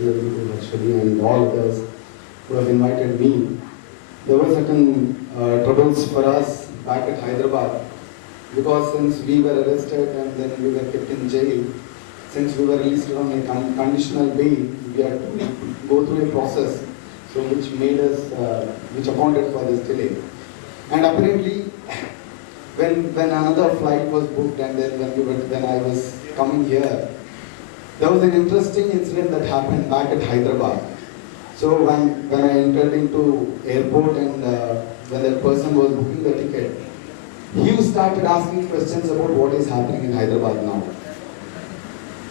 Harshadi and all others who have invited me. There were certain troubles for us back at Hyderabad because since we were arrested and then we were kept in jail, since we were released on a conditional bail, we had to go through a process, so which made us, which accounted for this delay. And apparently, when another flight was booked and then when I was coming here, there was an interesting incident that happened back at Hyderabad. So when I entered into airport and when that person was booking the ticket, he started asking questions about what is happening in Hyderabad now.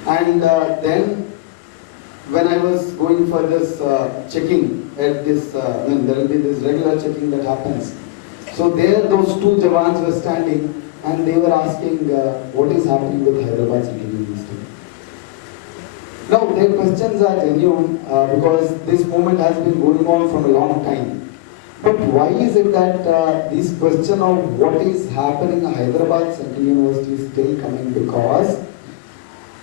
And then when I was going for this checking at this, there will be this regular checking that happens. So there those two Jawans were standing and they were asking what is happening with Hyderabad Central University. Now their questions are genuine because this movement has been going on from a long time. But why is it that this question of what is happening in Hyderabad Central University is still coming? Because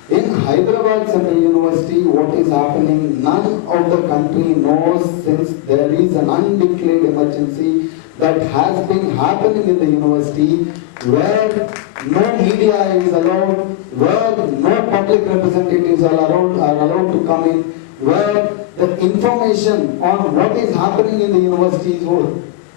in Hyderabad Central University, what is happening, none of the country knows, since there is an undeclared emergency that has been happening in the university, where no media is allowed, where no public representatives are allowed to come in, where the information on what is happening in the university is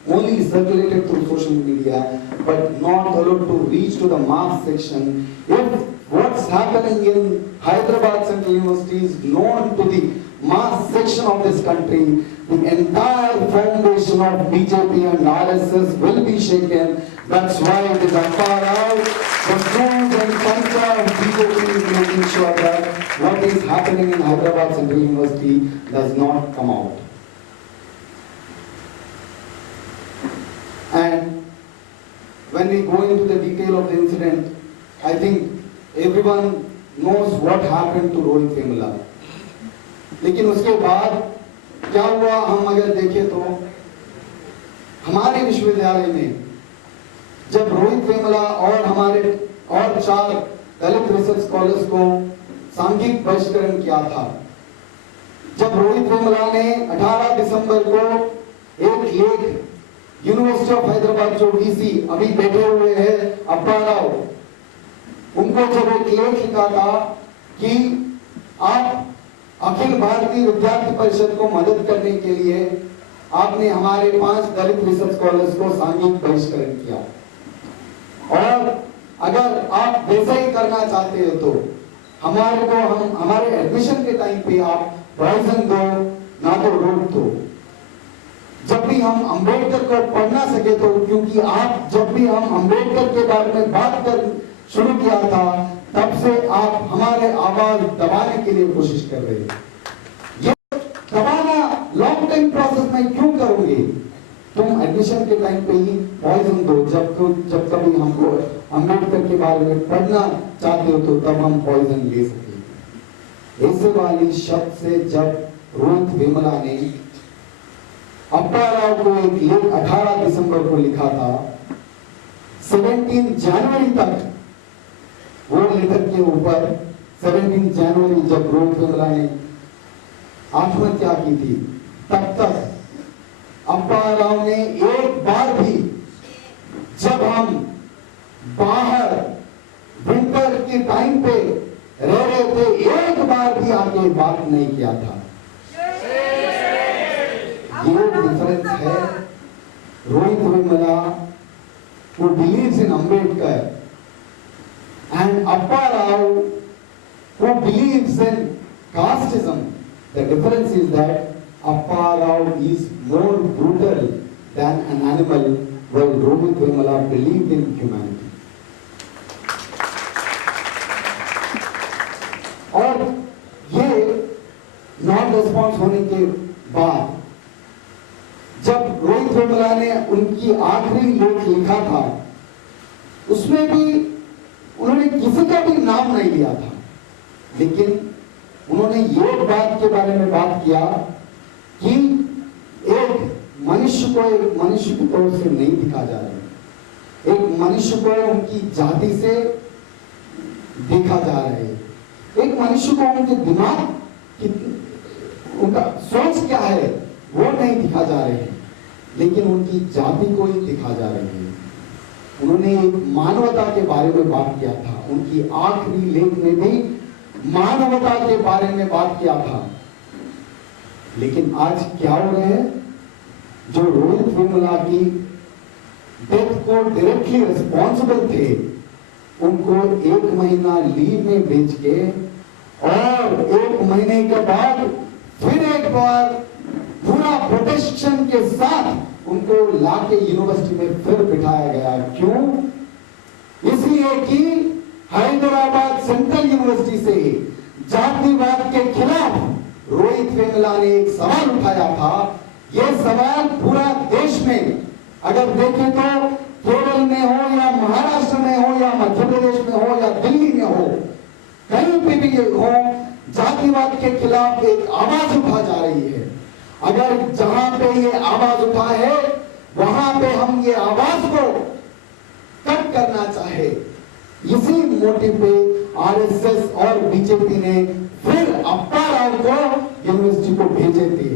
only circulated through social media, but not allowed to reach to the mass section. If what's happening in Hyderabad Central University is known to the mass section of this country, the entire foundation of BJP and RSS will be shaken. That's why it is out, the schools and Pancha of BJP is making sure that what is happening in Hyderabad Central University does not come out. And when we go into the detail of the incident, I think everyone knows what happened to Rohit Vemula. लेकिन उसके बाद क्या हुआ, हम अगर देखें तो हमारे विश्वविद्यालय में जब रोहित वेमुला और हमारे और 4 दलित रिसर्च स्कॉलर्स को सांघिक बहिष्करण किया था, जब रोहित वेमुला ने 18 दिसंबर को एक लेख यूनिवर्सिटी ऑफ हैदराबाद जो वीसी अभी बैठे हुए हैं अब्बा राव, उनको जब एक लेख लिखा था कि आप अखिल भारतीय विद्यार्थी परिषद को मदद करने के लिए आपने हमारे 5 दलित रिसर्च स्कॉलर्स को सांघिक बहिष्करण किया, और अगर आप वैसा ही करना चाहते हो तो हमारे एडमिशन के टाइम पे आप पॉइजन दो, ना तो रोक दो। जब भी हम अंबेडकर को पढ़ ना सके तो, क्योंकि आप जब भी हम अंबेडकर के बारे में बात कर शुरू किया था, तब से आप हमारे आवाज दबाने के लिए कोशिश कर रहे हैं। ये दबाना लॉन्ग टाइम प्रोसेस में क्यों करोगे? तुम एडमिशन के टाइम पे ही पॉइजन दो, जब कभी हमको अंबेडकर के बारे में पढ़ना चाहते हो तो तब हम पॉइजन ले सके। ऐसे वाली शब्द से जब रोहित वेमुला ने अब्बा राव को एक लेख 18 दिसंबर को लिखा था, 17 जनवरी तक वो लेखक के ऊपर 17 जनवरी जब रोहित वेमुला ने आत्महत्या की थी, तब तक अब्बा राव ने एक बार भी, जब हम बाहर विंटर के टाइम पे रह रहे थे, एक बार भी आके बात नहीं किया था। ये डिफरेंस है। Rohit Vemula who believes in Ambedkar and Appa Rao who believes in casteism. The difference is that Appa Rao is more brutal than an animal, while Rohit Vemula believed in humanity. और ये नॉन रिस्पॉन्स होने के बाद जब रोहित वेमुला ने उनकी आखिरी लेख लिखा था, उसमें भी उन्होंने किसी का भी नाम नहीं लिया था, लेकिन उन्होंने ये बात के बारे में बात किया कि एक मनुष्य को एक मनुष्य की तौर से नहीं दिखा जा रहा है, एक मनुष्य को उनकी जाति से देखा जा रहा है, एक मनुष्य को उनके दिमाग उनका सोच क्या है वो नहीं दिखा जा रहे हैं, लेकिन उनकी जाति को ही दिखा जा रही है। उन्होंने मानवता के बारे में बात किया था, उनकी आखिरी लेख में भी मानवता के बारे में बात किया था। लेकिन आज क्या हो रहे हैं, जो रोहित वेमुला की डेथ को डायरेक्टली रिस्पॉन्सिबल थे, उनको 1 महीना लीव में भेज के और 1 महीने के बाद फिर एक बार पूरा प्रोटेक्शन के साथ उनको लाके यूनिवर्सिटी में फिर बिठाया गया। क्यों? इसलिए कि हैदराबाद सेंट्रल यूनिवर्सिटी से जातिवाद के खिलाफ रोहित वेमुला ने एक सवाल उठाया था। यह सवाल पूरा देश में अगर देखें तो केरल में हो या महाराष्ट्र में हो या मध्य प्रदेश में हो या दिल्ली में हो, कहीं पे भी हो, जातिवाद के खिलाफ एक आवाज उठा जा रही है। अगर जहां पे ये आवाज उठा है वहां पे हम ये आवाज को कट करना चाहे, इसी मोटिव पे आरएसएस और बीजेपी ने फिर अप्पा राव को यूनिवर्सिटी को भेजे थे।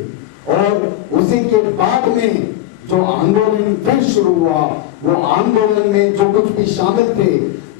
और उसी के बाद में जो आंदोलन फिर शुरू हुआ, वो आंदोलन में जो कुछ भी शामिल थे,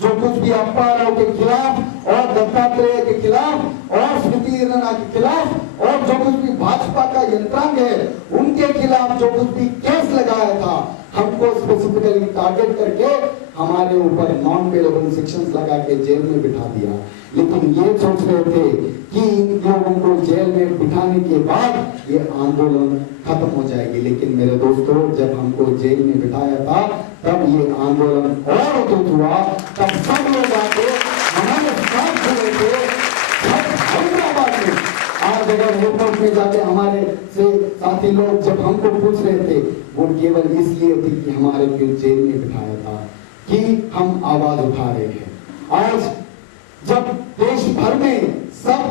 जो कुछ भी अप्पा राव के खिलाफ और दत्तात्रेय के खिलाफ और स्मृति ईरानी के खिलाफ और जो कुछ भी भाजपा का यंत्रांग है उनके खिलाफ जो कुछ भी केस लगाया था, हमको स्पेसिफिकली टारगेट करके हमारे ऊपर नॉन पेडेबल सेक्शंस लगा के जेल में बिठा दिया। लेकिन ये सोच रहे थे कि इन लोगों को जेल में बिठाने के बाद ये आंदोलन खत्म हो जाएगी। लेकिन मेरे दोस्तों, जब हमको जेल में बिठाया था तब ये आंदोलन और उद्धत हुआ। तब सब लोग आके हमारे साथ खड़े थे। हैदराबाद में आज अगर एयरपोर्ट में जाके हमारे से साथी लोग जब हमको पूछ रहे थे, वो केवल इसलिए थी कि हमारे क्यों जेल में बिठाया था, कि हम आवाज उठा रहे हैं। आज जब देश भर में सब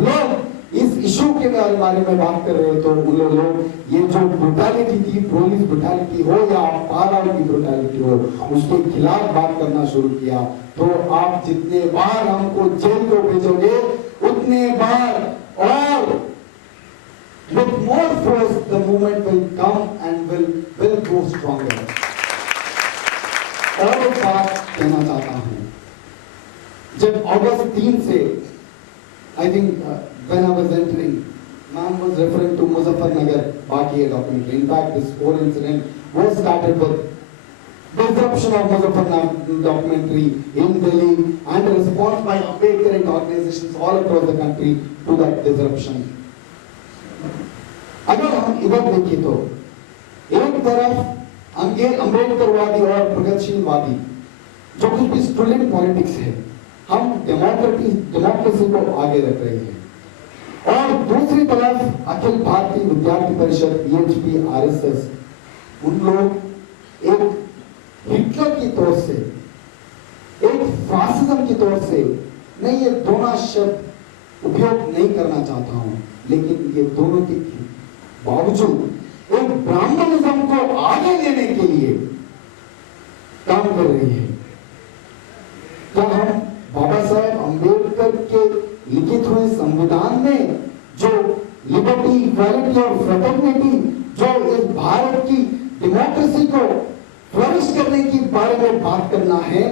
लोग इस इशू के बारे में बात कर रहे हैं, तो उन लोग ये जो ब्रुटैलिटी थी, पुलिस ब्रुटैलिटी हो या पारा की ब्रुटैलिटी हो, उसके खिलाफ बात करना शुरू किया। तो आप जितने बार हमको जेल को भेजोगे उतने बार और with more force the movement will come and will grow stronger। और एक बात कहना चाहता हूं, जब अगस्त 3 से I think when I was entering, ma'am was referring to Muzaffarnagar Baqiya documentary. In fact, this whole incident was started with disruption of Muzaffarnagar documentary in Delhi and a response by Ambedkar and organizations all across the country to that disruption. अगर हम इधर देखें तो एक तरफ अम्बेडकरवादी और प्रगतिशीलवादी जो कुछ भी स्टूडेंट पॉलिटिक्स है, हम डेमोक्रेसी को आगे रख रहे हैं, और दूसरी तरफ अखिल भारतीय विद्यार्थी परिषद बीएचपी आरएसएस, उन लोग एक हिटलर की तौर से, एक फासिज्म की तौर से, मैं ये दोनों शब्द उपयोग नहीं करना चाहता हूं, लेकिन ये दोनों के बावजूद एक ब्राह्मणिज्म को आगे लेने के लिए काम कर रही है। तो हम बाबा साहेब अम्बेडकर के लिखित हुए संविधान में जो लिबर्टी, इक्वालिटी और फ्रेटर्निटी, जो इस भारत की डेमोक्रेसी को फ्लरिश करने की बारे में बात करना है,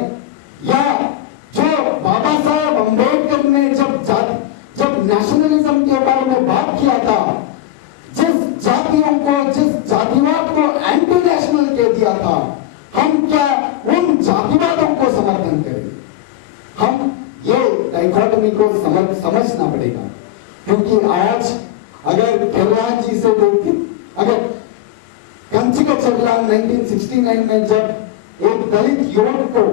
या जो बाबा साहेब अम्बेडकर ने जब नेशनलिज्म के बारे में बात किया था, जिस जातियों को, जिस जातिवाद को एंटी नेशनल कह दिया था, हम क्या उन जातिवादों को समर्थन करें? हम ये डाइकोटमी को समझना पड़ेगा, क्योंकि आज अगर खिलरान जी से देखें, अगर कंचिका चरलान 1969 में जब एक दलित युवक को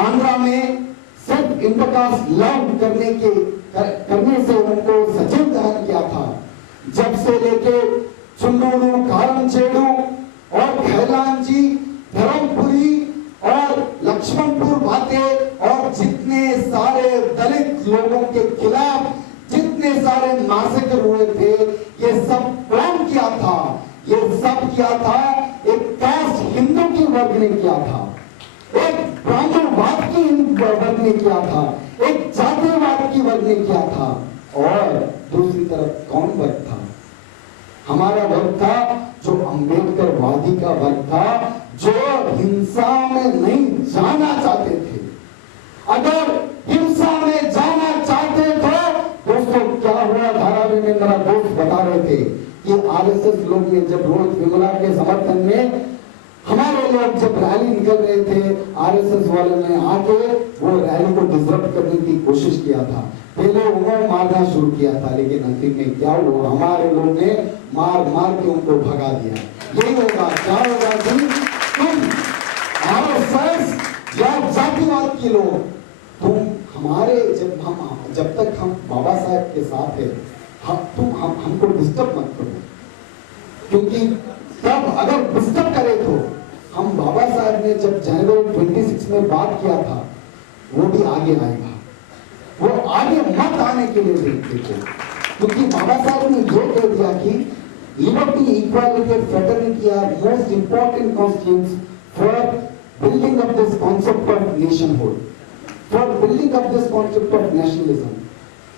आंध्रा में सिर्फ इंटरकास्ट लव करने से उनको सचिव दहन किया था, जब से लेके चुन्नूरू, कारणचेड़ू और खैलान जी, धर्मपुरी और लक्ष्मणपुर बातें और जितने सारे दलित लोगों के खिलाफ जितने सारे मैसेकर हुए थे, ये सब कौन किया था? ये सब किया था एक कास्ट हिंदू की वर्ग ने किया था, एक ब्राह्मणवाद की वर्ग ने किया था, एक जातिवाद की वर्ग ने किया था, और दूसरी तरफ वर्ग था जो हिंसा में नहीं जाना चाहते थे। अगर हिंसा में जाना चाहते तो दोस्तों क्या हुआ, धारावी में मेरा दोस्त बता रहे थे कि आरएसएस लोग ने जब रोहित वेमुला के समर्थन में हमारे लोग जब रैली निकल रहे थे, आरएसएस वालों ने आके वो रैली को डिसरप्ट करने की कोशिश किया था। पहले उन्होंने मारना शुरू किया था, लेकिन अंतिम में क्या हुआ, हमारे लोग ने मार मार के उनको भगा दिया। यही होगा, क्या होगा कि तुम आरएसएस या जातिवाद के लोग, तुम हमारे जब तक हम बाबा साहब के साथ है, हमको डिस्टर्ब मत करो, क्योंकि तब अगर डिस्टर्ब करे तो हम बाबा साहब ने जब जनवरी 26 में बात किया था, वो भी आगे आएगा, वो आगे मत आने के लिए देखते थे, क्योंकि बाबा साहब ने ये कह दिया कि liberty, equality and fraternity are most important constituents for building up this concept of nationhood, for building up this concept of nationalism.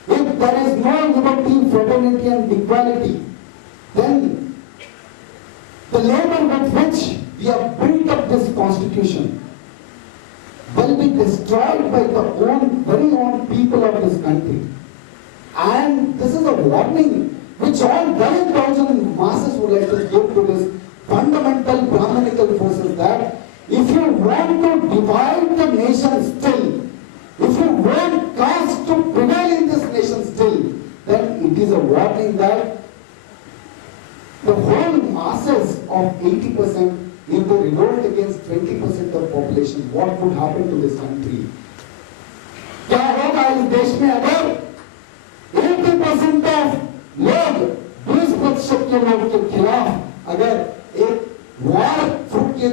If there is no liberty, fraternity and equality, then the labor with which we have built up this constitution will be destroyed by the very own people of this country. And this is a warning which all Dalit thousand masses would like to give to this fundamental Brahmanical forces, that if you want to divide the nation still, if you want caste to prevail in this nation still, then it is a warning that the whole masses of 80%, if they revolt against 20% of population, what would happen to this country? क्या होगा इस देश में अगर 80% of लोग 20% के लोग के खिलाफ अगर एक वार फुट के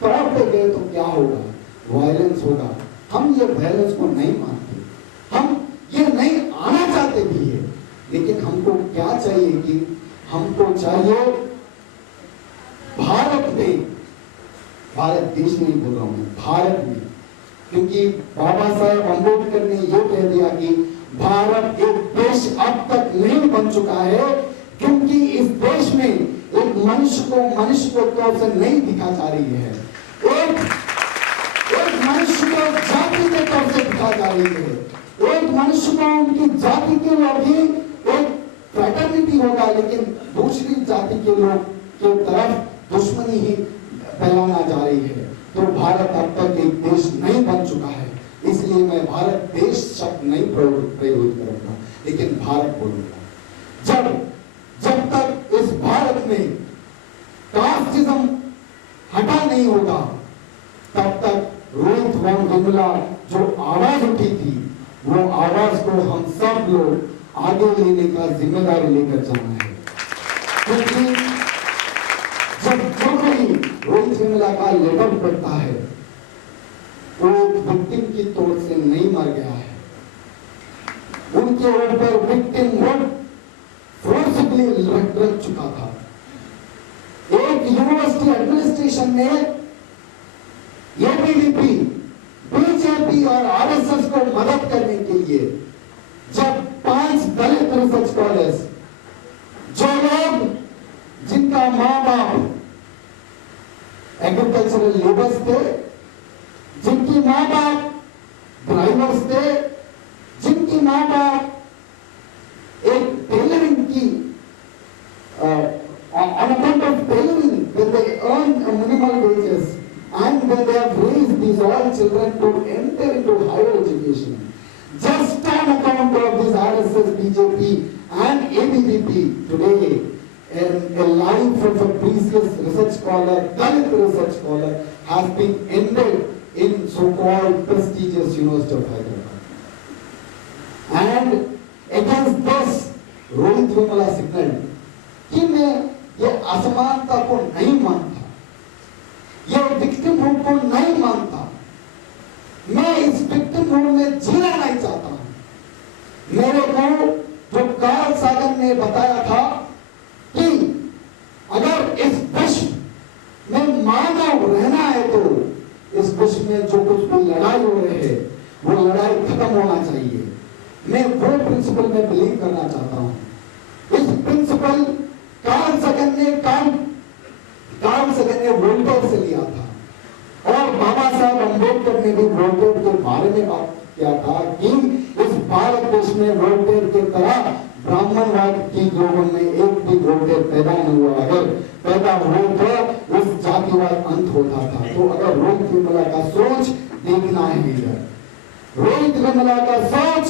तौर पे गए तो क्या होगा? वायलेंस होगा। हम ये वायलेंस को नहीं मानते, हम ये नहीं आना चाहते भी है, लेकिन हमको क्या चाहिए कि हमको चाहिए भारत में, भारत देश नहीं बोल रहा हूं मैं, भारत में, क्योंकि बाबा साहेब अम्बेडकर ने ये कह दिया कि भारत एक देश अब तक नहीं बन चुका है, क्योंकि इस देश में एक मनुष्य को तौर से नहीं दिखा जा रही है, एक मनुष्य को जाति के तौर से दिखा जा रही है, एक मनुष्य को उनकी जाति के लोग ही एक फ्रेटर्निटी होगा, लेकिन दूसरी जाति के लोग के तरफ दुश्मनी ही फैलाना जा रही है। तो भारत अब तक एक देश नहीं बन चुका है, इसलिए मैं भारत देश शब्द नहीं प्रयोग करूंगा, लेकिन भारत बोलूंगा। जब तक इस भारत में कास्टिज्म हटा नहीं होगा, तब तक रोहित वेमुला जो आवाज उठी थी, वो आवाज को हम सब लोग आगे लेने का जिम्मेदारी लेकर जाना है, क्योंकि जब जो कोई रोहित वेमुला का लेटर पढ़ता है, वो विक्टिम की तौर से नहीं मर गया है, उनके ऊपर विक्टिम वोट फोर्सफुली रख चुका था। एक यूनिवर्सिटी एडमिनिस्ट्रेशन ने एबीवीपी, बीजेपी और आरएसएस को मदद करने के लिए जब 5 दलित रिसर्च स्कॉलर्स, जो लोग जिनका माँ बाप एग्रीकल्चरल लेबर्स थे, जिनकी माँ बाप ड्राइवर्स थे, जिनकी माँ बाप एक टेलरिंग की on account of tailoring, when they earn minimal wages and when they have raised these all children to enter into higher education, just on account of this RSS, BJP and ABVP, today a life of a precious research scholar, Dalit research scholar, has been ended in so-called prestigious University of Hyderabad. And against this, Rohit Vemula signaled कि मैं ये असमानता को नहीं मानता, ये victimhood को नहीं मानता, मैं इस विक्टिमहुड में जीना नहीं चाहता हूं। मेरे को जो कार्ल सागन ने बताया था कि अगर इस विश्व में मानव रहना है तो इस विश्व में जो कुछ भी लड़ाई हो रही है वो लड़ाई खत्म होना चाहिए। मैं वो प्रिंसिपल में बिलीव करना चाहता हूं। इस प्रिंसिपल कार्ल सागन ने वो फिर पैदा नहीं हुआ। अगर पैदा हुए तो उस जातिवाद अंत होता था। तो अगर रोहित वेमुला का सोच देखना है इधर, रोहित वेमुला का सोच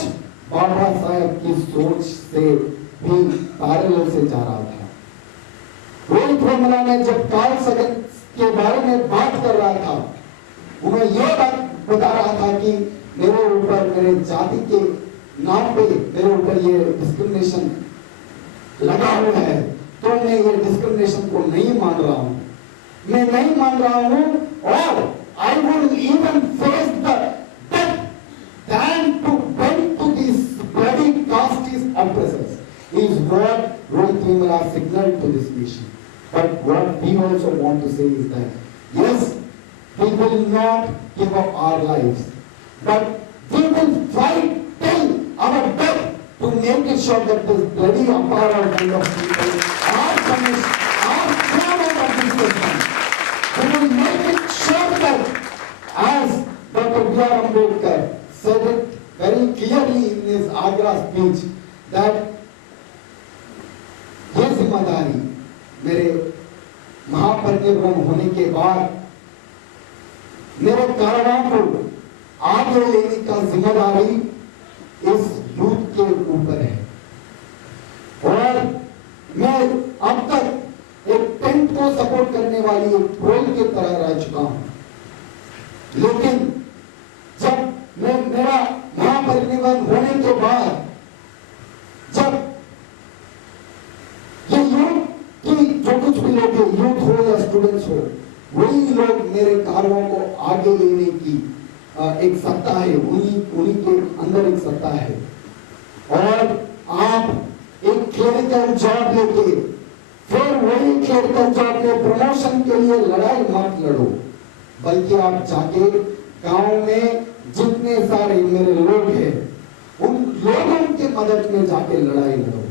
बाबा साहेब की सोच से भी पैरेलल से जा रहा था। रोहित वेमुला ने जब कार्ल सगन के बारे में बात कर रहा था, उन्हें यह बात बता रहा था कि मेरे ऊपर, मेरे जाति के नाम पे मेरे ऊपर ये डिस्क्रिमिनेशन लगा हुआ है, तो मैं ये डिस्क्रिमिनेशन को नहीं मान रहा हूं, मैं नहीं मान रहा हूं, और I would even face the death than to bend to these bloody casteist oppressors is what Rohit Vemula signaled to this nation. But what we also want to say is that yes, we will not give up our lives, but we will fight till our death to make it sure that this bloody apartheid kind of people are punished, are thrown out of this system. We will make it sure that, as Dr. B.R. Ambedkar said it very clearly in his Agra speech, that ये जिम्मेदारी मेरे महापरिनिर्वाण होने के बाद मेरे कारवां को आगे लेने का जिम्मेदारी इस यूथ के ऊपर है। और मैं अब तक एक टेंट को सपोर्ट करने वाली एक ट्रोल की तरह रह चुका हूं, लेकिन जब मैं मेरा महापरिनिर्वाण होने के बाद, जब ये यूथ की जो कुछ भी लोग, यूथ हो या स्टूडेंट्स हो, वही लोग मेरे कार्यों को आगे लेने की एक सत्ता है, उन्हीं के अंदर एक सत्ता है। और आप एक क्लरिकल जॉब लेके फिर वही क्लरिकल जॉब में प्रमोशन के लिए लड़ाई मत लड़ो, बल्कि आप जाके गांव में जितने सारे मेरे लोग हैं उन लोगों के मदद में जाके लड़ाई लड़ो।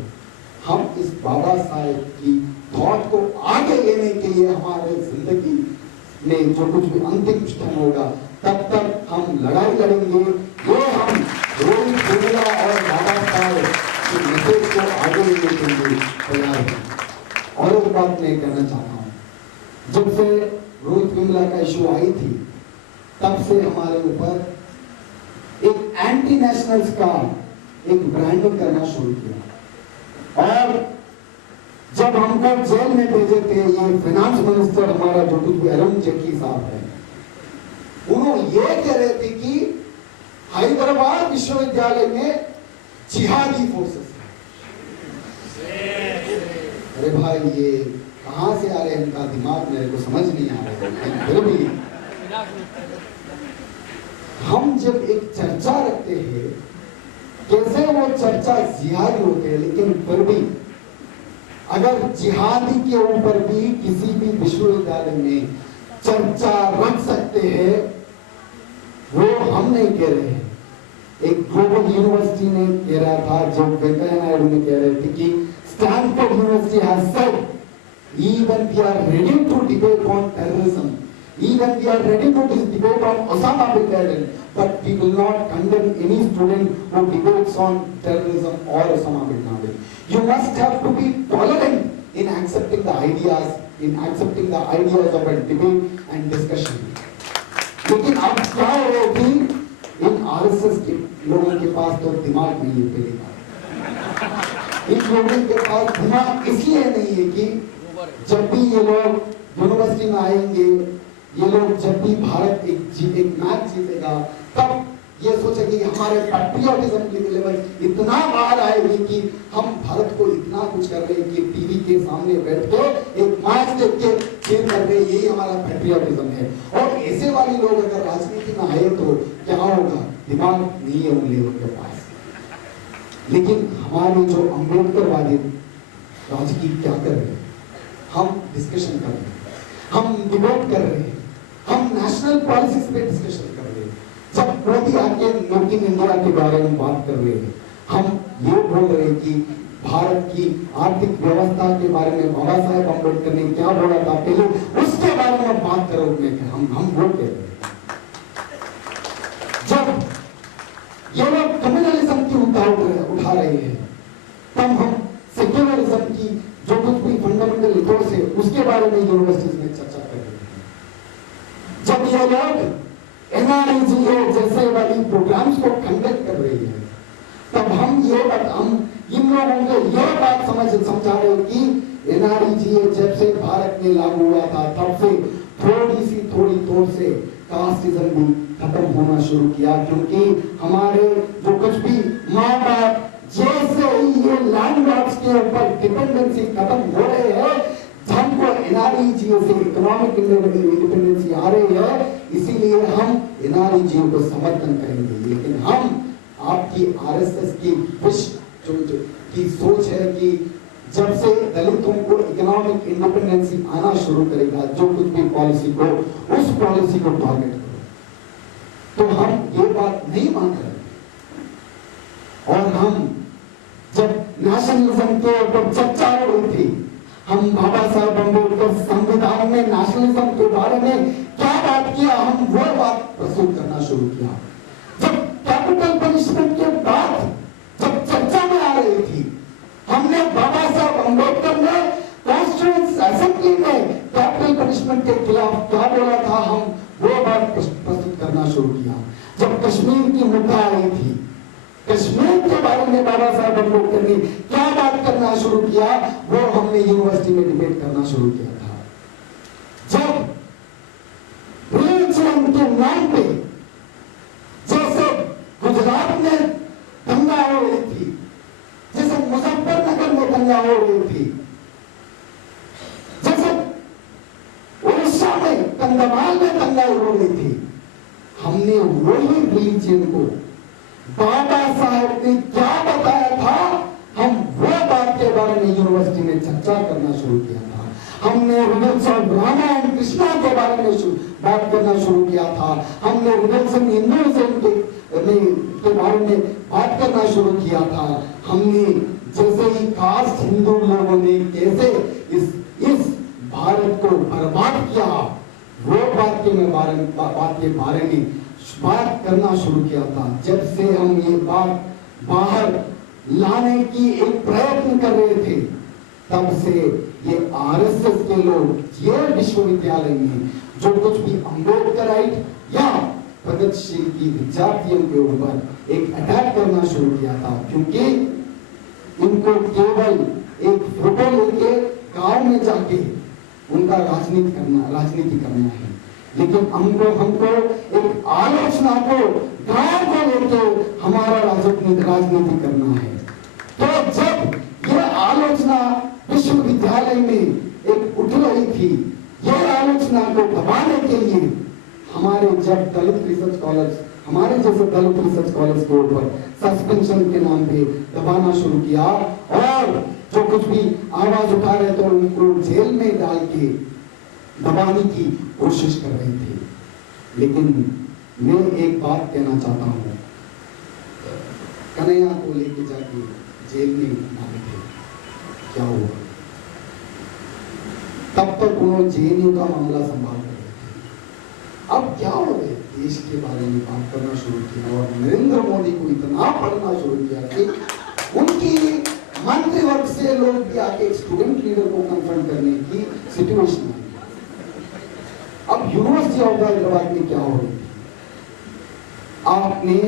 हम इस बाबा साहेब की थॉट को आगे लेने के लिए हमारे जिंदगी में जो कुछ भी अंतिम क्षण होगा तब तक हम लड़ाई लड़ेंगे। ये हम रोहित वेमुला और बाबा साहेब के मैसेज को आगे लेने के लिए तैयार हैं। और एक बात मैं कहना चाहता हूँ, जब से रोहित वेमुला का इशू आई थी तब से हमारे ऊपर एक एंटी नेशनल्स का एक ब्रांडिंग करना शुरू किया। और जब हमको जेल में भेजे थे, ये फाइनेंस मिनिस्टर हमारा जो कुछ अरुण जेटली साहब है, उन्होंने ये कह रहे थे कि हैदराबाद विश्वविद्यालय में जिहादी फोर्सेस है। अरे भाई, ये कहां से आ रहे हैं, इनका दिमाग मेरे को समझ नहीं आ रहा है। फिर भी हम जब एक चर्चा रखते हैं, कैसे वो चर्चा जिहादी होते हैं, लेकिन फिर भी अगर जिहादी के ऊपर भी किसी भी विश्वविद्यालय में चर्चा रख सकते हैं, वो हम नहीं कह रहे हैं। एक ग्लोबल यूनिवर्सिटी ने कह रहा था, जब वेंकैया नायडू ने कह रहे थे कि Stanford university has said even we are ready to debate on terrorism, even we are ready to debate on Osama bin Laden, but we will not condemn any student who debates on terrorism or Osama bin Laden. You must have to be tolerant in accepting the ideas, of a debate and discussion. लेकिन अब क्या हो रहा है कि इन RSS के लोगों के पास तो दिमाग नहीं है। पहली बात, इन लोगों के पास दिमाग इसलिए नहीं है कि जब भी ये लोग यूनिवर्सिटी में आएंगे, ये लोग जब भी भारत एक मैच जीतेगा, तब ये सोचेंगे कि हमारे पैट्रियटिज्म की लेवल इतना बाहर आएगी कि हम भारत को इतना कुछ कर रहे हैं कि टीवी के सामने बैठ के एक मैच देख के चीयर कर रहे हैं, यही हमारा पैट्रियटिज्म है। और ऐसे वाले लोग अगर राजनीति में आए तो क्या होगा? दिमाग नहीं है उन लोगों के पास। लेकिन हमारे जो अम्बेडकरवादी राजनीति क्या कर रहे हैं? हम डिस्कशन कर रहे हैं, हम डिबेट कर रहे हैं, हम नेशनल पॉलिसीज पे डिस्कशन कर रहे हैं। जब मोदी आके मेक इन इंडिया के बारे में बात कर रहे हैं, हम ये बोल रहे हैं कि भारत की आर्थिक व्यवस्था के बारे में बाबा साहेब अम्बेडकर ने क्या बोला था, पहले उसके बारे में बात करो। हम वो कह रहे हैं। जब ये लोग कम्युनलिज्म की उठा रहे हैं, तब हम सेक्युलरिज्म की जो कुछ भी फंडामेंटल इथोस है उसके बारे में यूनिवर्सिटीज में चर्चा कर रही है। जब ये लोग एनआरईजीए जैसे वाली प्रोग्राम्स को कंडक्ट कर रही है, तब हम इन लोगों को ये बात समझा रहे कि एनआरईजीए जब से भारत में लागू हुआ था, तब से थोड़ी तौर से कास्टिज्म भी खत्म होना शुरू किया, क्योंकि हमारे जो कुछ भी माँ बाप जैसे ही ये लैंडलॉर्ड्स के ऊपर डिपेंडेंसी खत्म हो रहे हैं, हमको एनआरईजीए से इकोनॉमिक इंडिपेंडेंसी आ रही है, इसीलिए हम एनआरईजीए को समर्थन करेंगे। लेकिन हम आपकी आरएसएस की की सोच है कि जब से दलितों को इकोनॉमिक इंडिपेंडेंसी आना शुरू करेगा, जो कुछ भी पॉलिसी को उस पॉलिसी को टारगेट करो, तो हम ये बात नहीं मान रहे। और हम जब नेशनलिज्म के ऊपर चर्चा हो रही थी, हम बाबा साहब अम्बेडकर संविधान में नेशनलिज्म के बारे में क्या बात किया, हम वो बात प्रस्तुत करना शुरू किया। जब कैपिटल पनिशमेंट के बाद जब चर्चा में आ रही थी, हमने बाबा साहब अम्बेडकर ने कॉन्स्टिट्यूएंट असेंबली में कैपिटल पनिशमेंट के खिलाफ क्या बोला था, हम वो बात प्रस्तुत करना शुरू किया। जब कश्मीर की मुद्दा आई थी, कश्मीर के बारे में बाबा साहब अम्बेडकर ने क्या बात करना शुरू किया, वो हमने यूनिवर्सिटी में डिबेट करना शुरू किया था। जब रिलीजन के नाम पे जैसे गुजरात में दंगा हो रही थी, जैसे मुजफ्फरनगर में दंगा हो रही थी, जैसे उड़ीसा में कंधमाल में दंगा हो रही थी, हमने वही रिलीजन को बाबा साहब ने क्या बताया था, हम वो बात के बारे में यूनिवर्सिटी में चर्चा करना शुरू किया था। हमने riddles of Rama and Krishna के बारे में बात करना शुरू किया था। हमने रिडल्स इन हिंदुइज्म के बारे में बात करना शुरू किया था। हमने जैसे ही कास्ट हिंदू लोगों ने कैसे इस भारत को बर्बाद किया, वो बात के बारे में बात करना शुरू किया था। जब से हम ये बात बाहर लाने की एक प्रयत्न कर रहे थे, तब से ये आरएसएस के लोग ये विश्वविद्यालय में जो कुछ भी अम्बेडकराइट या प्रगतिशील की विद्यार्थियों के ऊपर एक अटैक करना शुरू किया था, क्योंकि उनको केवल एक फोटो लेके गांव में जाके उनका राजनीति करना है। लेकिन हमको एक आलोचना को गांव को लेके हमारा राजनीति करना है। तो जब ये आलोचना विश्वविद्यालय में एक उठ रही थी, ये आलोचना को दबाने के लिए हमारे जैसे दलित रिसर्च स्कॉलर्स के ऊपर सस्पेंशन के नाम पे दबाना शुरू किया, और जो कुछ भी आवाज उठा रहे थे उनको जेल में डाल के दबाने की कोशिश कर रही थी। लेकिन मैं एक बात कहना चाहता हूँ, कन्हैया को लेके जाके जेल में डाले थे, क्या हुआ? तब तक उन्होंने जेएनयू का मामला संभाल कर रहे थे। अब क्या हो गए, देश के बारे में बात करना शुरू किया और नरेंद्र मोदी को इतना पढ़ना शुरू किया कि उनकी मंत्रिवर्ग से लोग भी आके एक स्टूडेंट लीडर को कन्फ्रंट करने की सिचुएशन आई। अब यूनिवर्सिटी ऑफ हैदराबाद में क्या हो रही थी, आपने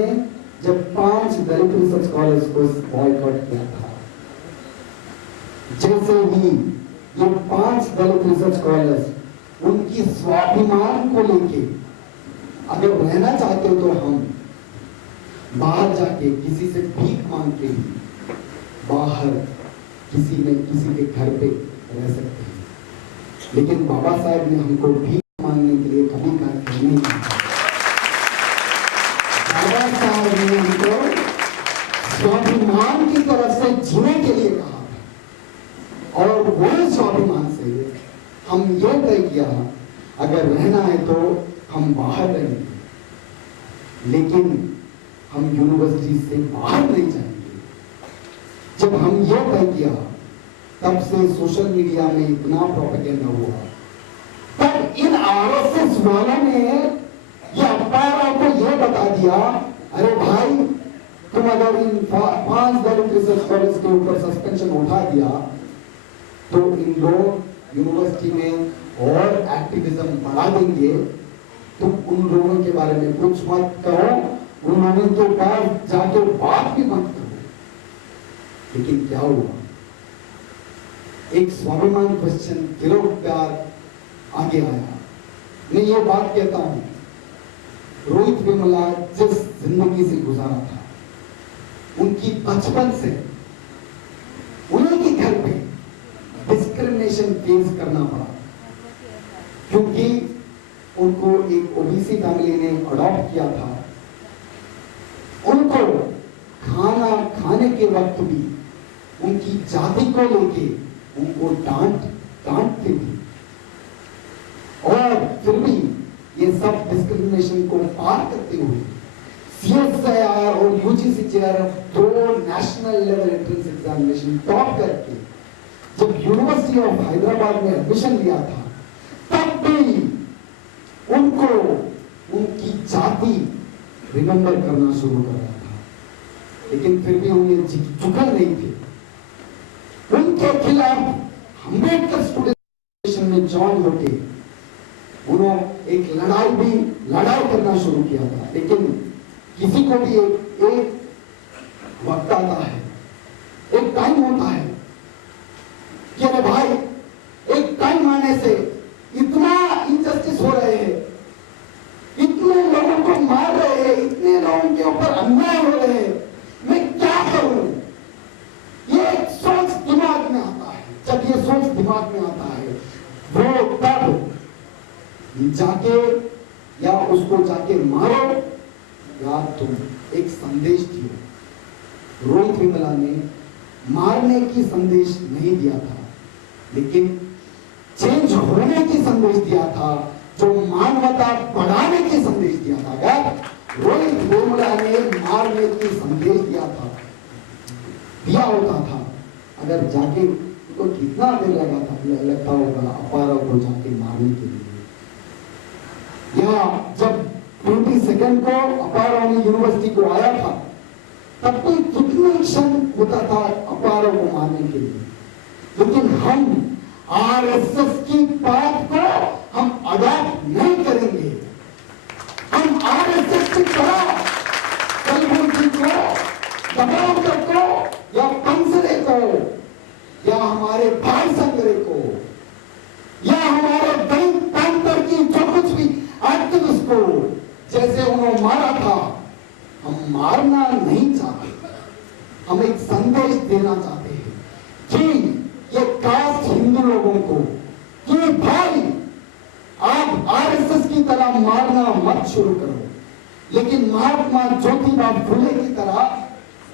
जब 5 दलित रिसर्च स्कॉलर्स को बॉयकॉट किया था, जैसे ही ये 5 दलित रिसर्च स्कॉलर्स उनकी स्वाभिमान को लेके अगर रहना चाहते हो, तो हम बाहर जाके किसी से भीख मांग के बाहर किसी के घर पे रह सकते हैं। लेकिन बाबा साहब ने हमको भीख मांगने के लिए कभी कहा नहीं। बाबा साहब ने हमको स्वाभिमान की तरफ से जीने के लिए कहा, और वो स्वाभिमान से हम ये तय किया, अगर रहना है तो हम बाहर रहेंगे, लेकिन हम यूनिवर्सिटी से बाहर नहीं जाएंगे। जब हम ये तय किया, तब से सोशल मीडिया में इतना प्रोपेगेंडा हुआ, तब इन आरएसएस वालों ने या अखबारों को यह बता दिया, अरे भाई तुम अगर इन 5 दलित रिसर्च स्कॉलर्स के ऊपर सस्पेंशन उठा दिया, तो इन लोग यूनिवर्सिटी में और एक्टिविज्म बढ़ा देंगे, तुम उन लोगों के बारे में कुछ मत कहो, उन्होंने तो पास जाके बात भी मत करो। लेकिन क्या हुआ, एक स्वाभिमान क्वेश्चन गिरफ्तार आगे आया। मैं ये बात कहता हूं, रोहित वेमुला जिस जिंदगी से गुजारा था, उनकी बचपन से उन्हीं के घर पे डिस्क्रिमिनेशन फेस करना पड़ा, क्योंकि उनको एक ओबीसी फैमिली ने अडॉप्ट किया था। उनको खाना खाने के वक्त भी उनकी जाति को लेके उनको डांटते थे, और फिर भी ये सब डिस्क्रिमिनेशन को पार करते हुए CSIR और UGC चेयर दो national level entrance examination top करके जब यूनिवर्सिटी ऑफ हैदराबाद में एडमिशन लिया था, तब भी उनको उनकी जाति रिमेंबर करना शुरू कर रहा था। लेकिन फिर भी हम ये झुकल नहीं थे। उनके खिलाफ अम्बेडकर स्टूडेंट में जॉइन होके उन्होंने एक लड़ाई करना शुरू किया था। लेकिन किसी को भी एक वक्त आता है, एक टाइम होता है कि अरे भाई, एक टाइम आने से इतना इनजस्टिस हो रहे हैं, इतने लोगों को मार रहे हैं, इतने लोगों के ऊपर अन्याय हो रहे हैं, मैं क्या करूं? ये एक सोच दिमाग में आता है। जब ये सोच दिमाग में आता है, वो तब जाके या उसको जाके मारो या तुम एक संदेश दियो। रोहित वेमुला ने मारने की संदेश नहीं दिया था, लेकिन चेंज होने की संदेश दिया था, जो मानवता बढ़ाने की संदेश दिया था। अगर रोहित वेमुला ने मारने की संदेश दिया होता था, अगर जाके तो कितना देर लगता होगा अपारा को जाके मारने के लिए। या जब 22 को अपारा यूनिवर्सिटी को आया था, तब तो कितने क्षण होता था अपारा को मारने के लिए। लेकिन हम आरएसएस की बात को हम अडॉप्ट नहीं करेंगे। हम आरएसएस की तरह कलबुर्गी को, दबावकर को या पंसरे को या हमारे भाई संगरे को या हमारे दलित पैंथर की जो कुछ भी एक्टिविस्ट को जैसे उन्होंने मारा था, हम मारना नहीं चाहते। हम एक संदेश देना चाहते हैं कि ये कास्ट हिंदू लोगों को कि भाई, आप आरएसएस की तरह मारना मत शुरू करो, लेकिन महात्मा ज्योतिबा फुले की तरह,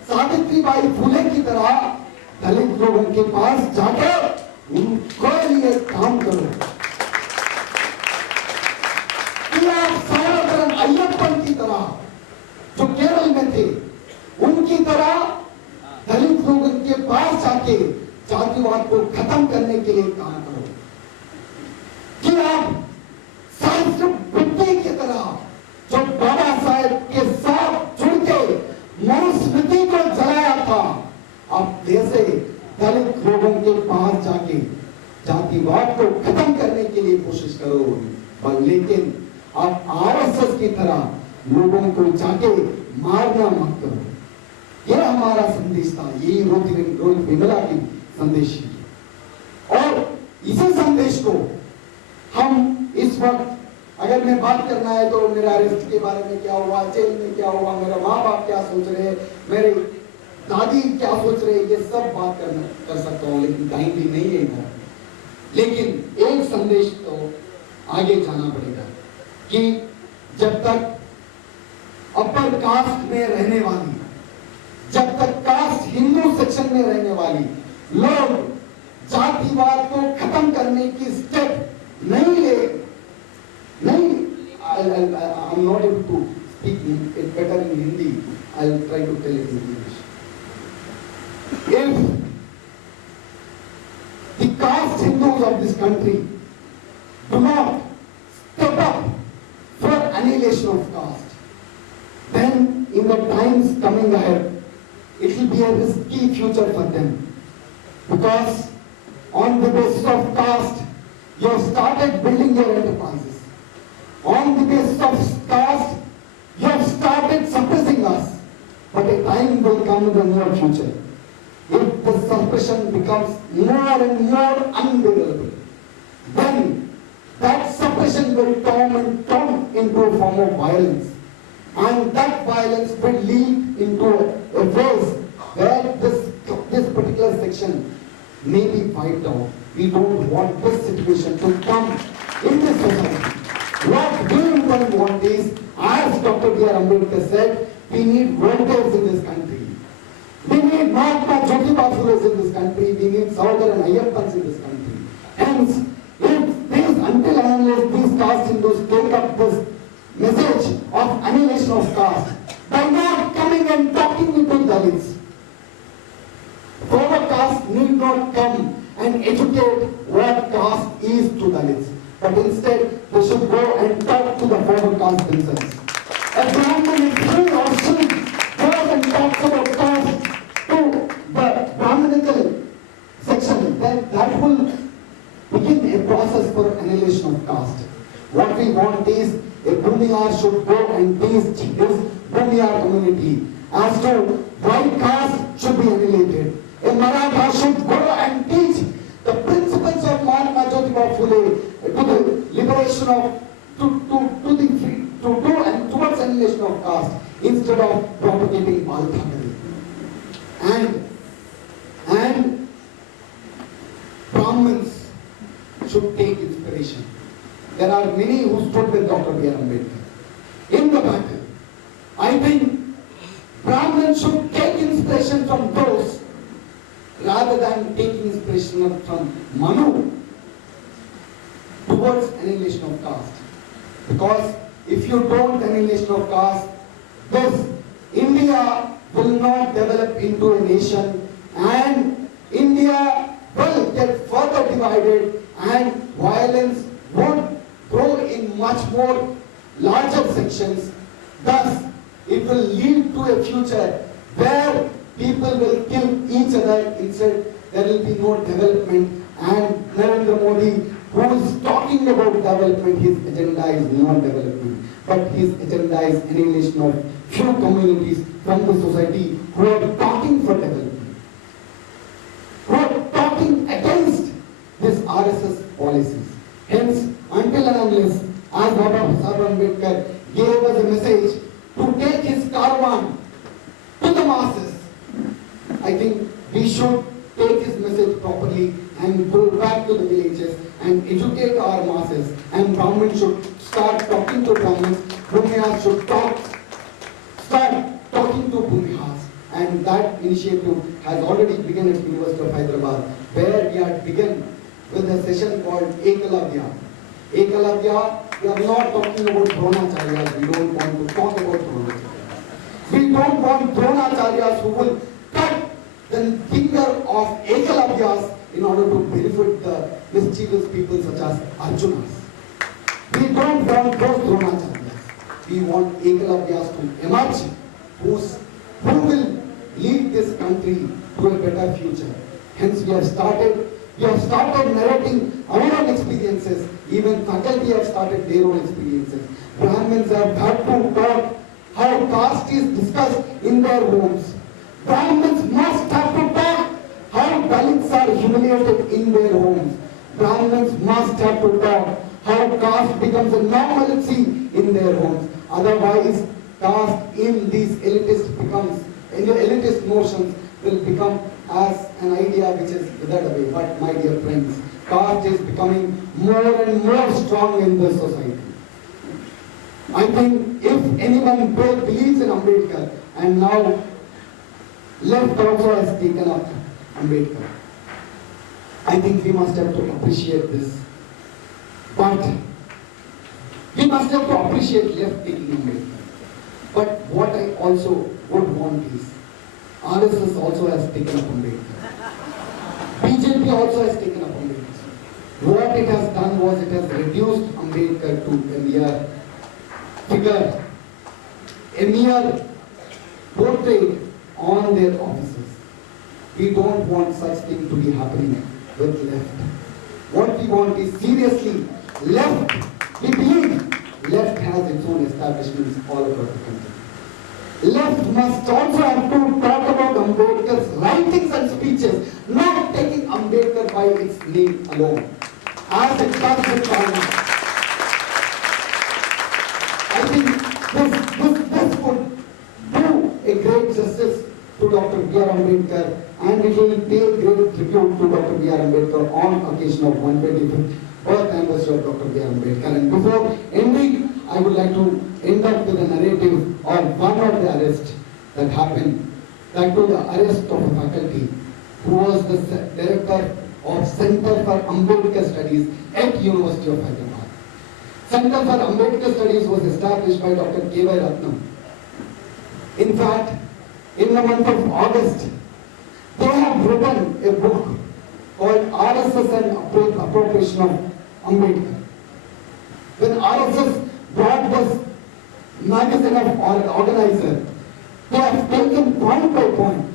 सावित्रीबाई फुले की तरह दलित लोगों के पास जाकर उनको लिए काम करो। कि आप साराधरन अय्यप्पन की तरह जो केरल में थे, उनकी तरह दलित लोगों के पास जाके जातिवाद को खत्म करने के लिए काम करो। कि आप शास्त्र बुद्धि की तरह जो बाबा साहेब के साथ जुड़ के मनुस्मृति को जलाया था, आप जैसे दलित लोगों के पास जाके जातिवाद को खत्म करने के लिए कोशिश करो। लेकिन आप आरएसएस की तरह लोगों को जाके मारना मत करो। यह हमारा संदेश था, यही रोहित वेमुला की संदेश है। और इसी संदेश को हम इस वक्त, अगर मैं बात करना है तो मेरा अरेस्ट के बारे में क्या हुआ, जेल में क्या हुआ, मेरे माँ बाप क्या सोच रहे हैं, मेरे दादी क्या सोच रहे हैं, ये सब बात कर सकता हूँ, लेकिन टाइम भी नहीं है इधर। लेकिन एक संदेश तो आगे जाना पड़ेगा कि जब तक अपर कास्ट में रहने वाली, जब तक कास्ट हिंदू सेक्शन में रहने वाली लोग जातिवाद को खत्म करने की स्टेप नहीं ले, नहीं, I'm not able to speak it better in Hindi. I'll try to tell it in English. If the caste Hindus of this country do not step up for annihilation of caste, then in the times coming ahead, it will be a risky future for them. Because on the basis of caste, you have started building your enterprises. On the basis of caste, you have started suppressing us. But a time will come in the near future. If the suppression becomes more and more unbearable, then that suppression will turn into a form of violence. And that violence will lead into a phase where this particular section may be wiped out. We don't want this situation to come in this society. What we want is, as Dr. B.R. Ambedkar said, we need workers in this country. We need Mahatma Jyotiba Phules in this country. We need Sahodar and Ayyappans in this country. Hence, if these, until and unless these caste Hindus take up this message of annihilation of caste, by not coming and talking with the Dalits, former caste need not come and educate what caste is to Dalits, but instead they should go and talk to the former caste themselves. A Brahmin, if he or she goes and talks about caste to the Brahminical section, then that will begin a process for annihilation of caste. What we want is a Bhumihar should go and teach his Bhumihar community as to why caste should be annihilated. A Maratha should go and teach the principles of Mahatma Jyotiba Phule to the liberation of, to do and towards annihilation of caste instead of propagating Balthakari. And Brahmins should take inspiration. There are many who stood with Dr. B.R. Ambedkar in the battle. I think Brahmins should take inspiration from those rather than taking inspiration from Manu towards annihilation of caste. Because if you don't annihilation of caste, this India will not develop into a nation, and India will get further divided, and violence would grow in much more larger sections. Thus, it will lead to a future where people will kill each other. Instead, there will be no development. And Narendra Modi, who is talking about development, his agenda is not development, but his agenda is annihilation of few communities from the society who are talking for development, who are talking against this RSS policies. Hence, until and unless, as Baba Sahib Ambedkar gave us a message to take his caravan to the masses, I think we should take his message properly and go back to the villages and educate our masses. And Brahmins should start talking to Brahmins, Bhumihars should start talking to Bhumihars. And that initiative has already begun at University of Hyderabad, where we had begun with a session called Ekalavya. Ekalavya, we are not talking about Dronacharyas. We don't want to talk about Dronacharyas. We don't want Dronacharyas who will cut the finger of Ekalavyas in order to benefit the mischievous people such as Arjunas. We don't want those Dronacharyas. We want Ekalavyas to emerge, who will lead this country to a better future. Hence, we have started narrating our own experiences. Even faculty have started their own experiences. Brahmins have had to talk how caste is discussed in their homes. Brahmins must have to talk how Dalits are humiliated in their homes. Brahmins must have to talk how caste becomes a normalcy in their homes. Otherwise, caste in these elitist notions will become as an idea which is withered away. But my dear friends, caste is becoming more and more strong in this society. I think if anyone believes in Ambedkar, and now left also has taken up Ambedkar, I think we must have to appreciate this. But we must have to appreciate left taking Ambedkar. But what I also would want is, RSS also has taken up Ambedkar. BJP also has taken up Ambedkar. What it has done was it has reduced Ambedkar to a mere figure, a mere portrait on their offices. We don't want such thing to be happening with left. What we want is seriously left. We believe left has its own establishments all across the country. Left must also have to talk about Ambedkar's writings and speeches, not taking Ambedkar by its name alone, as it does with China. I think this would do a great justice to Dr. B.R. Ambedkar, and it will pay great tribute to Dr. B.R. Ambedkar on occasion of 125th birth anniversary of Dr. B.R. Ambedkar. And before ending, I would like to end up with a narrative of one of the arrests that happened. That was the arrest of a faculty who was the director of Center for Ambedkar Studies at University of Hyderabad. Center for Ambedkar Studies was established by Dr. K.Y. Ratnam. In fact, in the month of August, they have written a book called RSS and Appropriation of Ambedkar. When RSS brought this magazine of organizer, they have taken point by point.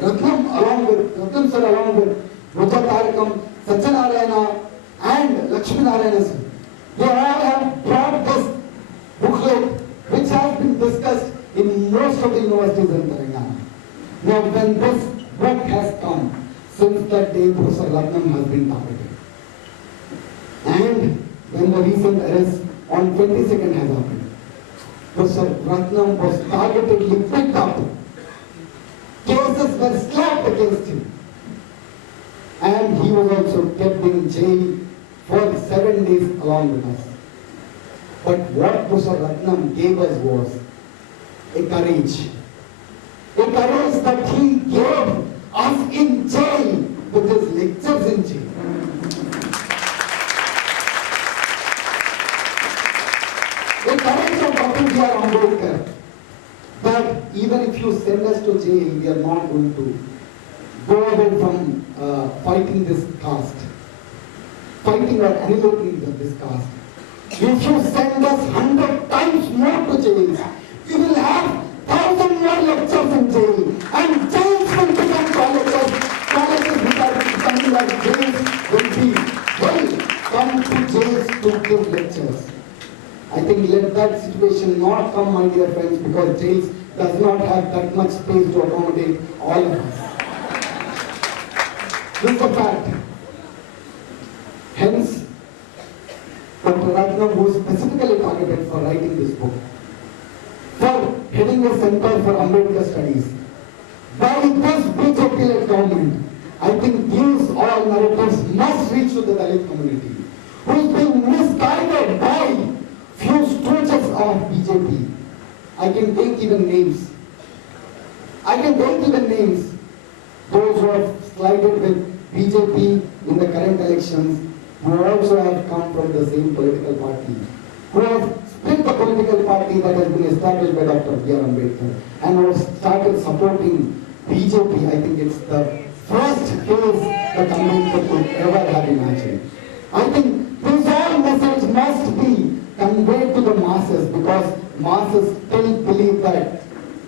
Ratnam sir along with Roja Tarakam, Satyanarayana and Lakshmi Narayana sir, they all have brought this booklet which has been discussed in most of the universities in Telangana. Now when this book has come, since that day Professor Ratnam has been targeted. And when the recent arrest on 22nd has happened, Professor Ratnam was targetedly picked up. Cases were slapped against him. And he was also kept in jail for 7 days along with us. But what Professor Ratnam gave us was a courage. A courage that he gave us in jail with his lectures in jail. The courage of Dr. B.R. Ambedkar, that even if you send us to jail, we are not going to go away from fighting this caste, fighting or annihilating this caste. If you send us 100 times more to jails, we will have 1,000 more lectures in jail, and jails will become colleges. Colleges which are becoming like jails will come to jails to give lectures. I think let that situation not come, my dear friends, because jails does not have that much space to accommodate all of us. This is a fact. Hence, Dr. Ratnam was specifically targeted for writing this book, for heading a Center for Ambedkar Studies. By this BJP-led government, I think these all narratives must reach to the Dalit community, who is being misguided by few stooges of BJP. I can take even names. Those who have sided with BJP in the current elections, who also have come from the same political party, who have split the political party that has been established by Dr. B.R. Ambedkar, and who have started supporting BJP. I think it's the first phase that Ambedkar could ever have imagined. I think this all message must be conveyed to the masses, because masses still believe that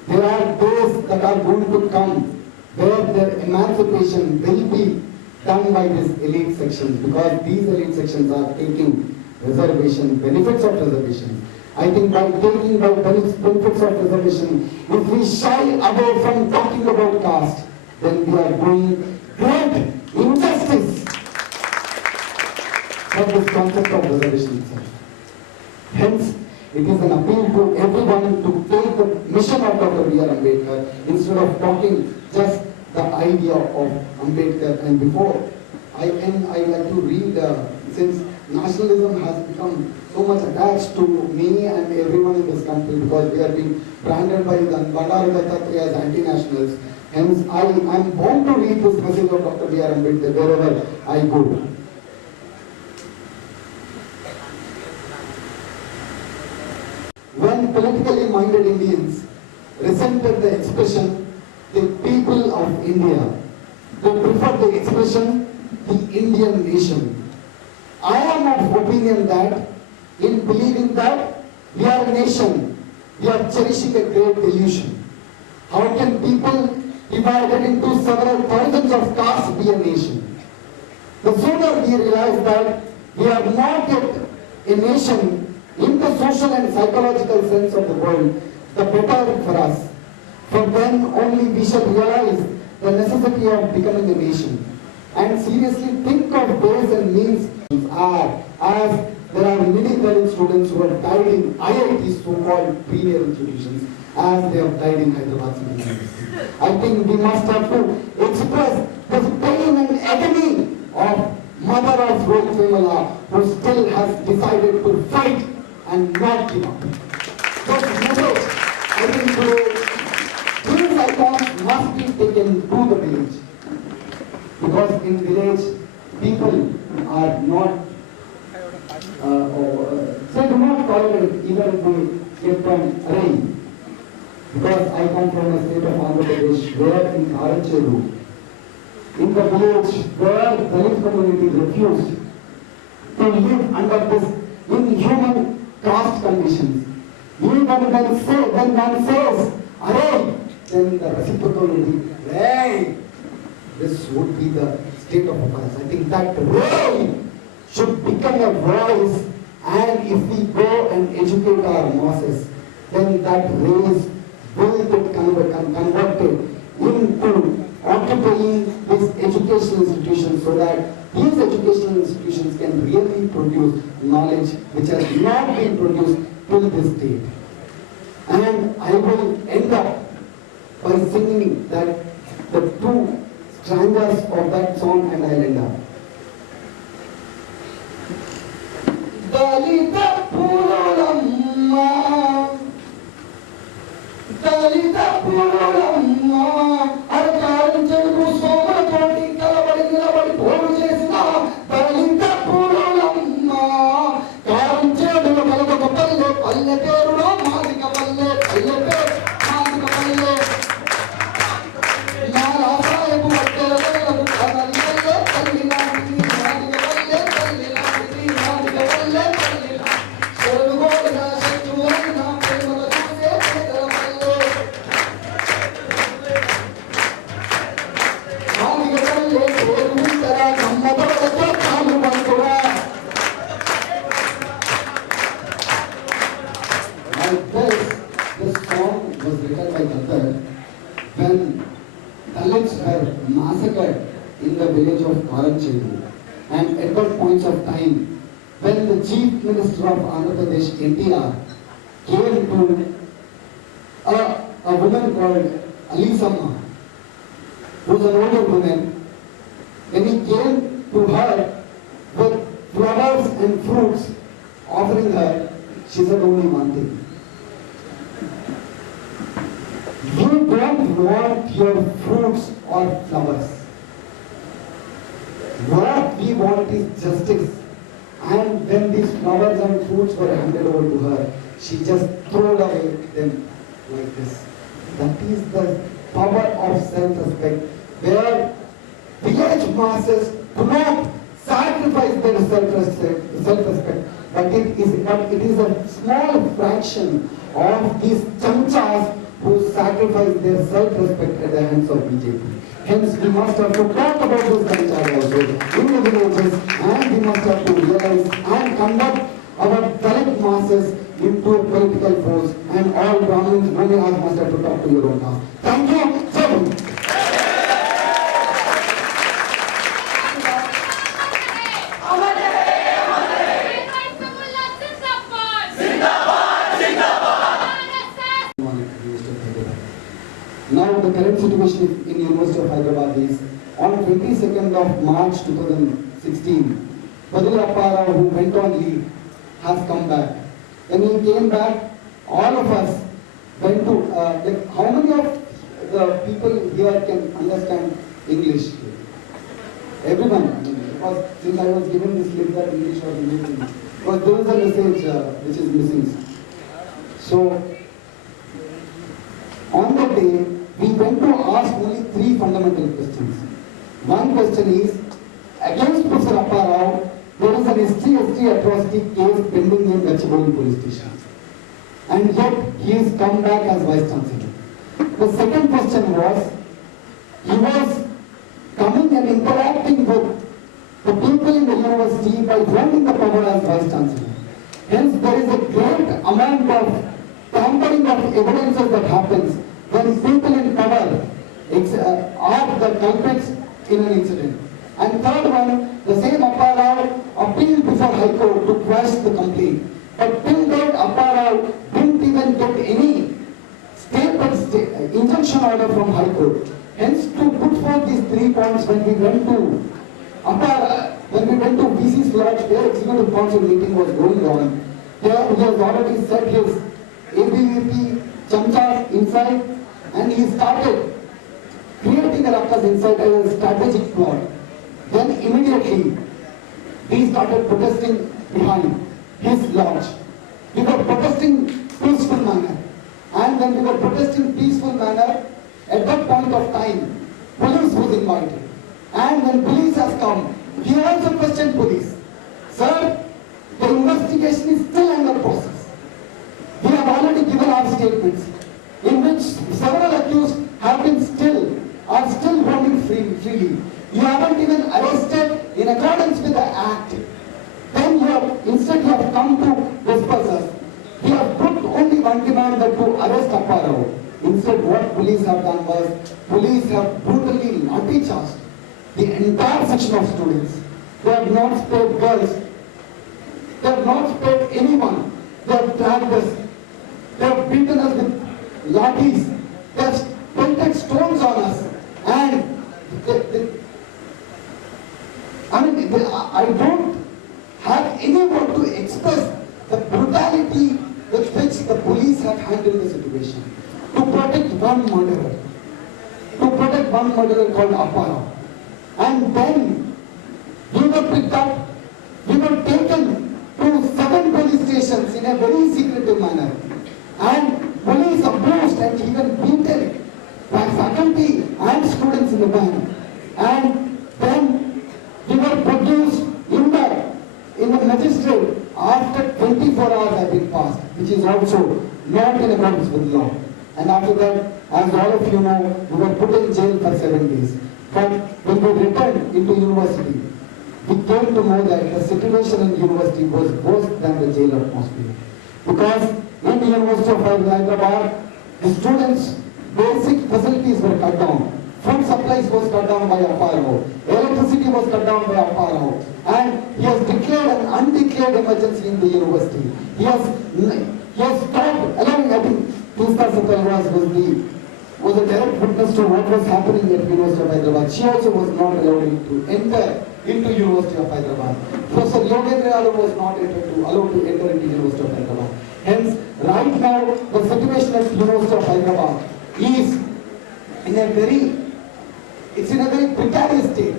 there are days that are going to come where their emancipation will be done by these elite sections, because these elite sections are taking reservation, benefits of reservation. I think by taking the benefits of reservation, if we shy away from talking about caste, then we are doing great injustice for this concept of reservation itself. Hence, it is an appeal to everyone to take the mission of Dr. B.R. Ambedkar instead of talking just the idea of Ambedkar. And before I end, I like to read, since nationalism has become so much attached to me and everyone in this country, because we are being branded by the Bandaru Dattatreya as anti-nationals. Hence, I am bound to read this message of Dr. B.R. Ambedkar wherever I go. When politically minded Indians resented the expression, the people of India, they prefer the expression, the Indian nation. I am of opinion that, in believing that we are a nation, we are cherishing a great delusion. How can people divided into several thousands of castes be a nation? the sooner we realize that we are not yet a nation in the social and psychological sense of the word, the better for us. For then only we shall realize the necessity of becoming a nation. And seriously think of ways and means as there are many Dalit students who have died in IITs, so-called premier institutions, as they have died in Hyderabad City University. I think we must have to express this pain and agony of mother of Rohit Vemula, who still has decided to fight and not give up. This message, I think today, these icons must be taken to the village. Because in village, people are not, they do not tolerate even if they get from rain. Because I come from a state of Andhra Pradesh where in Karancheru, in the village where Dalit community refused to live under this inhuman caste conditions. Even when one says, "Arey," then the reciprocal will be, "Hey." This would be the state of affairs. I think that "Hey" should become a voice, and if we go and educate our masses, then that race will get converted into occupying these educational institutions, so that these educational institutions can really produce knowledge which has not been produced till this date. And I will end up by singing that the two stanzas of that song, and I'll end up. Dalita Purulamma, Dalita Purulamma, Arkaran Telugu Soma Toti Kalabadi Nilabadi Poru Chesina, Dalita Purulamma, Karan Telugu Kalabadi Palle Palle Perula Madika Palle Palle Peru Madika Palle Nala Sahibu Palle Palle Palle Palle Madika Palle Palle Madika Palle Seru Goda Setu Rana Premala Juse Pedra Palle Madika Palle Seru Uttara Kamma Palle Kamu Bantura. This song was written by Gandhar when Dalits were massacred in the village of Karancheru, and at that point of time, when the Chief Minister of Andhra Pradesh, NTR, came to a woman called Alisamma, who was an older woman, when he came to her with flowers and fruits, offering her, she said only one thing: "We don't want your fruits or flowers. What we want is justice." And when these flowers and fruits were handed over to her, she just threw away them like this. That is the power of self-respect, where village masses do not sacrifice their self-respect, but it is a small fraction of these chamchas who sacrifice their self-respect at the hands of BJP. Hence, we must have to talk about those chamchas also in the villages, and we must have to realize and convert our Dalit masses into a political force, and all Brahmins, Brahmanas must have to talk to your own caste. Thank you. Jai Hind. Now the current situation in University of Hyderabad is, on 22nd of March 2016, Badal Apparao, who went on leave, has come back. When he came back, all of us went to, how many of the people here can understand English? Everyone, because since I was given this link that English was missing, because there is a message which is missing. So, on that day, we went to ask only 3 fundamental questions. One question is, against Professor Apparao, there is an ST atrocity case pending in Gachibowli police station. And yet, he has come back as Vice Chancellor. The second question was, he was coming and interacting with the university by holding the power as Vice Chancellor. Hence, there is a great amount of tampering of evidences that happens when people in power are the culprits in an incident. And third one, the same Apparao appealed before High Court to quash the complaint. But till date, Apparao didn't even get any injunction order from High Court. Hence, to put forth these 3 points when we went to VC's lodge, their executive council meeting was going on. There he has already set his ABVP chamchas inside, and he started creating a ruckus inside as a strategic plot. Then immediately we started protesting behind his lodge. We were protesting peaceful manner. And when we were protesting peaceful manner, at that point of time, police was invited. And when police has come, we also questioned police. Sir, the investigation is still under process. We have already given our statements, in which several accused are still roaming freely. You haven't even arrested in accordance with the act. Then instead you have come to disperse us. We have put only one demand, that to arrest Apparao. Instead, what police have done was, police have brutally lathi charged the entire section of students. They have not spared girls. They have not spared anyone. They have dragged us. They have beaten us with lathis. They have pelted stones on us. And I don't have any word to express the brutality with which the police have handled the situation. To protect one murderer. Called Apparao. And then we were picked up, we were taken to 7 police stations in a very secretive manner. And police abused and even beaten by faculty and students in the van. And then we were produced in the magistrate after 24 hours have been passed, which is also not in accordance with law. And after that, as all of you know, we were put in jail for 7 days. But when we returned into university, we came to know that the situation in university was worse than the jail atmosphere. Because in the University of Hyderabad, the students' basic facilities were cut down. Food supplies was cut down by Apparao. Electricity was cut down by Apparao. And he has declared an undeclared emergency in the university. He has stopped allowing, I think, Pista Satalwas was a direct witness to what was happening at University of Hyderabad. She also was not allowed to enter into University of Hyderabad. Professor Yogendra Yadav was not allowed to enter into University of Hyderabad. Hence, right now, the situation at University of Hyderabad is in a very precarious state.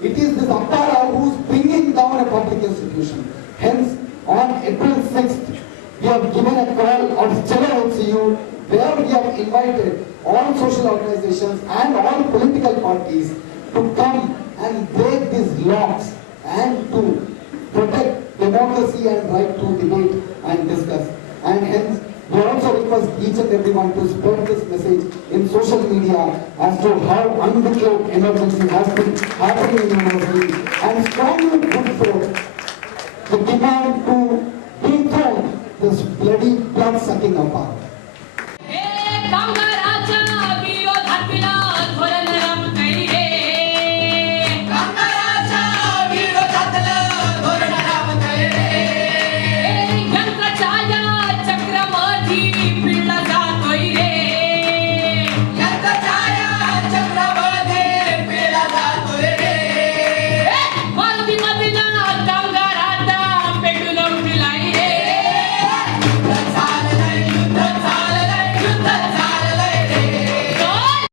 It is this Apparao who is bringing down a public institution. Hence, on April 6th, we have given a call of Chalo HCU, where we have invited all social organizations and all political parties to come and break these locks and to protect democracy and right to debate and discuss. And hence, we also request each and everyone to spread this message in social media as to how undeclared emergency has been happening in university, and strongly put forth the demand to